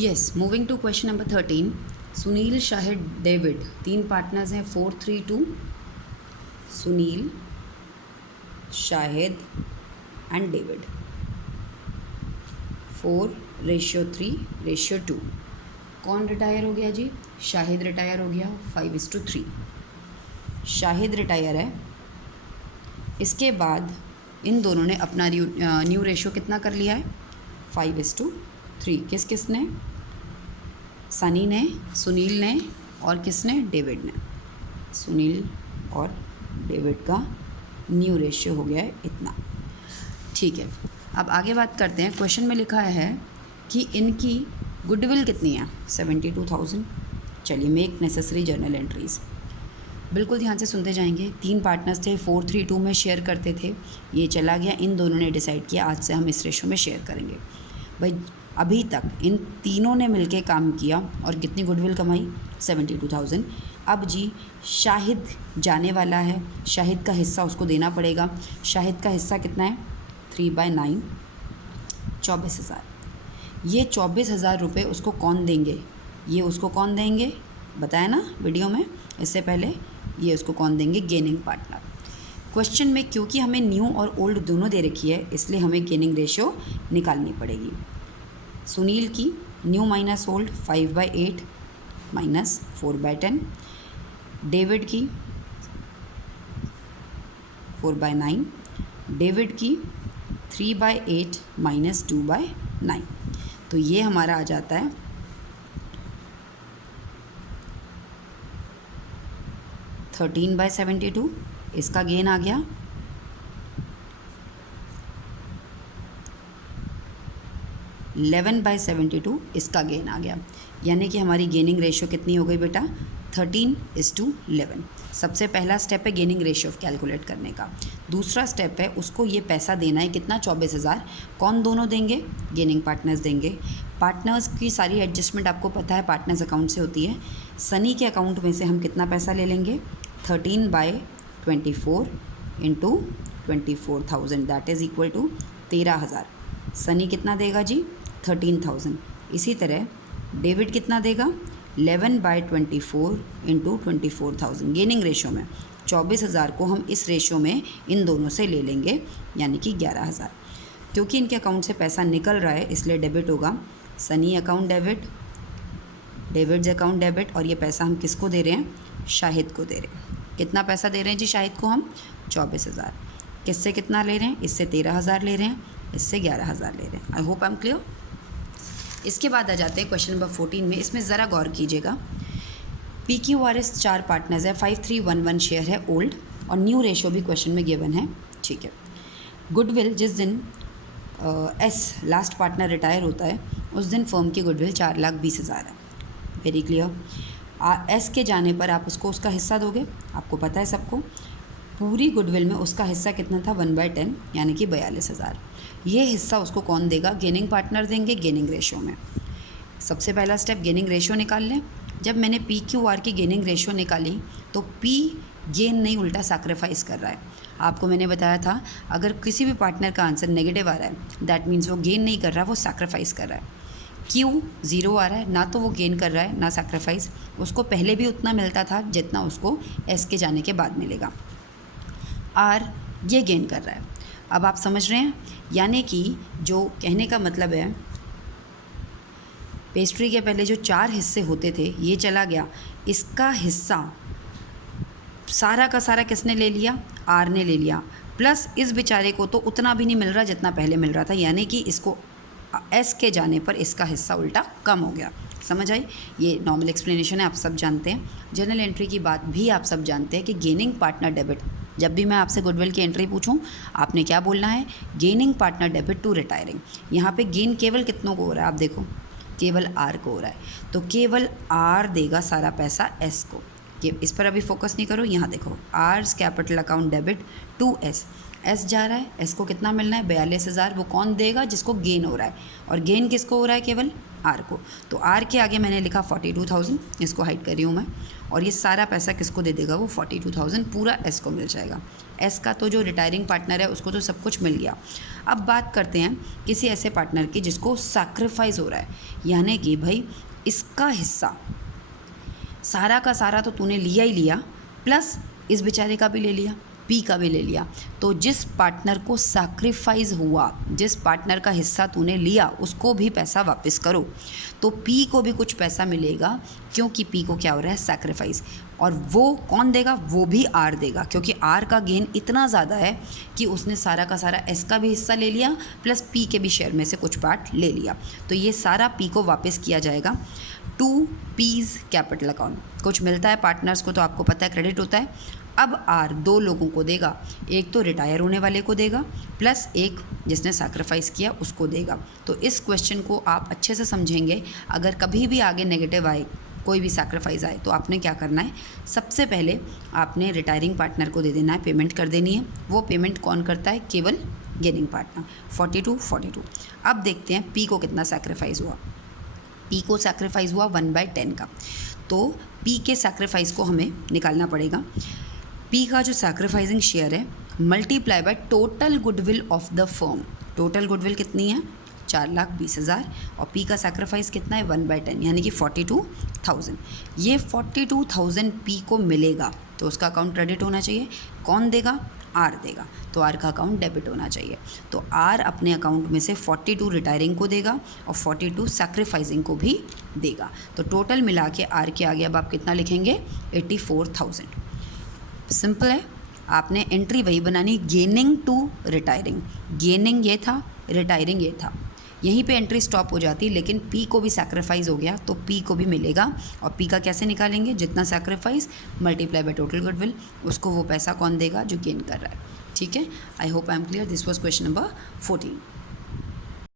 Yes, moving to question number 13। Sunil, Shahid, David, 3 partners हैं 4-3-2। Sunil, Shahid and David, 4:3:2। कौन retire हो गया जी? शाहिद रिटायर हो गया 5:3। शाहिद रिटायर है। इसके बाद इन दोनों ने अपना न्यू रेशियो कितना कर लिया है? 5:3। किस किस ने? सनी ने, सुनील ने और किसने? डेविड ने। सुनील और डेविड का न्यू रेशियो हो गया है इतना। ठीक है, अब आगे बात करते हैं। क्वेश्चन में लिखा है कि इनकी गुडविल कितनी है? 72,000। चलिए, मेक नेसेसरी जर्नल एंट्रीज़। बिल्कुल ध्यान से सुनते जाएंगे। 3 पार्टनर्स थे, 4-3-2 में शेयर करते थे। ये चला गया, इन दोनों ने डिसाइड किया आज से हम इस रेशियो में शेयर करेंगे। भाई अभी तक इन तीनों ने मिलके काम किया और कितनी गुडविल कमाई? 72,000। अब जी शाहिद जाने वाला है, शाहिद का हिस्सा उसको देना पड़ेगा। शाहिद का हिस्सा कितना है? 3/9, 24,000। ये 24,000 रुपये उसको कौन देंगे? ये उसको कौन देंगे बताया ना वीडियो में इससे पहले। ये उसको कौन देंगे? Gaining partner. क्वेश्चन में क्योंकि हमें न्यू और ओल्ड दोनों दे रखी है, इसलिए हमें गेनिंग रेशियो निकालनी पड़ेगी। सुनील की new minus old 5/8 minus 4/10। David की 4/9। डेविड की 3/8 माइनस 2/9। तो ये हमारा आ जाता है 13/72। इसका गेन आ गया 11/72। इसका गेन आ गया। यानी कि हमारी गेनिंग रेशियो कितनी हो गई बेटा? 13:11। सबसे पहला स्टेप है गेनिंग रेशियो कैलकुलेट करने का। दूसरा स्टेप है उसको ये पैसा देना है कितना? 24,000। कौन दोनों देंगे? गेनिंग पार्टनर्स देंगे। पार्टनर्स की सारी एडजस्टमेंट आपको पता है पार्टनर्स अकाउंट से होती है। सनी के अकाउंट में से हम कितना पैसा ले लेंगे? 13/24 into 24,000 that is equal to 13,000। Sunny कितना देगा जी? 13,000। इसी तरह डेविड कितना देगा? 11/24 इंटू 24,000। गेनिंग रेशियो में 24,000 को हम इस रेशियो में इन दोनों से ले लेंगे, यानी कि 11,000। क्योंकि इनके अकाउंट से पैसा निकल रहा है इसलिए डेबिट होगा। Sunny account debit, David's account debit, और ये पैसा हम किसको दे रहे हैं? शाहिद को दे रहे हैं। कितना पैसा दे रहे हैं जी शाहिद को हम? 24,000। किससे कितना ले रहे हैं? इससे 13,000 ले रहे हैं, इससे 11,000 ले रहे हैं। I hope I am clear. इसके बाद आ जाते हैं क्वेश्चन नंबर 14 में। इसमें ज़रा गौर कीजिएगा। PQRS 4 पार्टनर्स है, 5-3-1-1 शेयर है ओल्ड, और न्यू रेशियो भी क्वेश्चन में गिवन है। ठीक है। गुडविल जिस दिन एस लास्ट पार्टनर रिटायर होता है उस दिन फर्म की गुडविल 4,20,000 है। Very clear. एस के जाने पर आप उसको उसका हिस्सा दोगे, आपको पता है सबको। पूरी गुडविल में उसका हिस्सा कितना था? 1/10 यानी कि 42,000। ये हिस्सा उसको कौन देगा? गेनिंग पार्टनर देंगे गेनिंग रेशियो में। सबसे पहला स्टेप गेनिंग रेशियो निकाल लें। जब मैंने PQR की गेनिंग रेशियो निकाली तो P गेन नहीं उल्टा सैक्रिफाइस कर रहा है। आपको मैंने बताया था अगर किसी भी पार्टनर का आंसर नेगेटिव आ रहा है दैट मीन्स वो गेन नहीं कर रहा, वो सैक्रिफाइस कर रहा है। Q 0 आ रहा है, ना तो वो गेन कर रहा है ना सैक्रिफाइस। उसको पहले भी उतना मिलता था जितना उसको S के जाने के बाद मिलेगा। R ये गेन कर रहा है। अब आप समझ रहे हैं, यानी कि जो कहने का मतलब है पेस्ट्री के पहले जो 4 हिस्से होते थे ये चला गया, इसका हिस्सा सारा का सारा किसने ले लिया? R ने ले लिया। प्लस इस बेचारे को तो उतना भी नहीं मिल रहा जितना पहले मिल रहा था, यानी कि इसको S के जाने पर इसका हिस्सा उल्टा कम हो गया। समझ आई? ये नॉर्मल एक्सप्लेनेशन है, आप सब जानते हैं। जर्नल एंट्री की बात भी आप सब जानते हैं कि गेनिंग पार्टनर डेबिट, जब भी मैं आपसे गुडविल की एंट्री पूछूं आपने क्या बोलना है? Gaining partner debit to retiring. यहाँ पे गेन केवल कितनों को हो रहा है? आप देखो केवल R को हो रहा है, तो केवल R देगा सारा पैसा S को। ये इस पर अभी फोकस नहीं करो, यहाँ देखो R's capital account debit to S जा रहा है, S को कितना मिलना है? 42,000। वो कौन देगा? जिसको गेन हो रहा है। और गेन किसको हो रहा है? केवल आर को। तो आर के आगे मैंने लिखा 42,000, इसको हाइड कर रही हूँ मैं, और ये सारा पैसा किसको दे देगा, वो 42,000 पूरा एस को मिल जाएगा। एस का तो जो रिटायरिंग पार्टनर है उसको तो सब कुछ मिल गया। अब बात करते हैं किसी ऐसे पार्टनर की जिसको सैक्रिफाइस हो रहा है, यानी कि भाई इसका हिस्सा सारा का सारा तो तूने लिया ही लिया, प्लस इस बेचारे का भी ले लिया, पी का भी ले लिया। तो जिस पार्टनर को सैक्रिफाइस हुआ, जिस पार्टनर का हिस्सा तूने लिया, उसको भी पैसा वापस करो। तो पी को भी कुछ पैसा मिलेगा, क्योंकि पी को क्या हो रहा है, सैक्रिफाइस। और वो कौन देगा, वो भी आर देगा, क्योंकि आर का गेन इतना ज़्यादा है कि उसने सारा का सारा एस का भी हिस्सा ले लिया, प्लस पी के भी शेयर में से कुछ पार्ट ले लिया। तो ये सारा पी को वापस किया जाएगा टू पीज कैपिटल अकाउंट। कुछ मिलता है पार्टनर्स को तो आपको पता है क्रेडिट होता है। अब आर दो लोगों को देगा, एक तो रिटायर होने वाले को देगा, प्लस एक जिसने सैक्रिफाइस किया उसको देगा। तो इस क्वेश्चन को आप अच्छे से समझेंगे। अगर कभी भी आगे नेगेटिव आए, कोई भी सैक्रिफाइस आए, तो आपने क्या करना है, सबसे पहले आपने रिटायरिंग पार्टनर को दे देना है, पेमेंट कर देनी है। वो पेमेंट कौन करता है, केवल गेनिंग पार्टनर, 42। अब देखते हैं पी को कितना सैक्रिफाइस हुआ। पी को सैक्रिफाइस हुआ 1/10 का। तो पी के सैक्रिफाइस को हमें निकालना पड़ेगा। पी का जो सैक्रिफाइसिंग शेयर है multiply by total goodwill of the firm. Total goodwill कितनी है, 4,20,000, और पी का सैक्रिफाइस कितना है, 1/10, यानी कि 42,000। ये 42,000 पी को मिलेगा तो उसका अकाउंट क्रेडिट होना चाहिए। कौन देगा, आर देगा, तो आर का अकाउंट डेबिट होना चाहिए। तो आर अपने अकाउंट में से 42 रिटायरिंग को देगा और 42 सैक्रिफाइसिंग को भी देगा। तो टोटल मिला के आर के आगे अब आप कितना लिखेंगे, 84,000। सिंपल है, आपने एंट्री वही बनानी, गेनिंग टू रिटायरिंग। गेनिंग ये था, रिटायरिंग ये था, यहीं पे एंट्री स्टॉप हो जाती, लेकिन पी को भी सैक्रिफाइस हो गया तो पी को भी मिलेगा। और पी का कैसे निकालेंगे, जितना sacrifice multiply by total goodwill, उसको वो पैसा कौन देगा जो गेन कर रहा है। ठीक है, I hope I am clear. This was question number 14।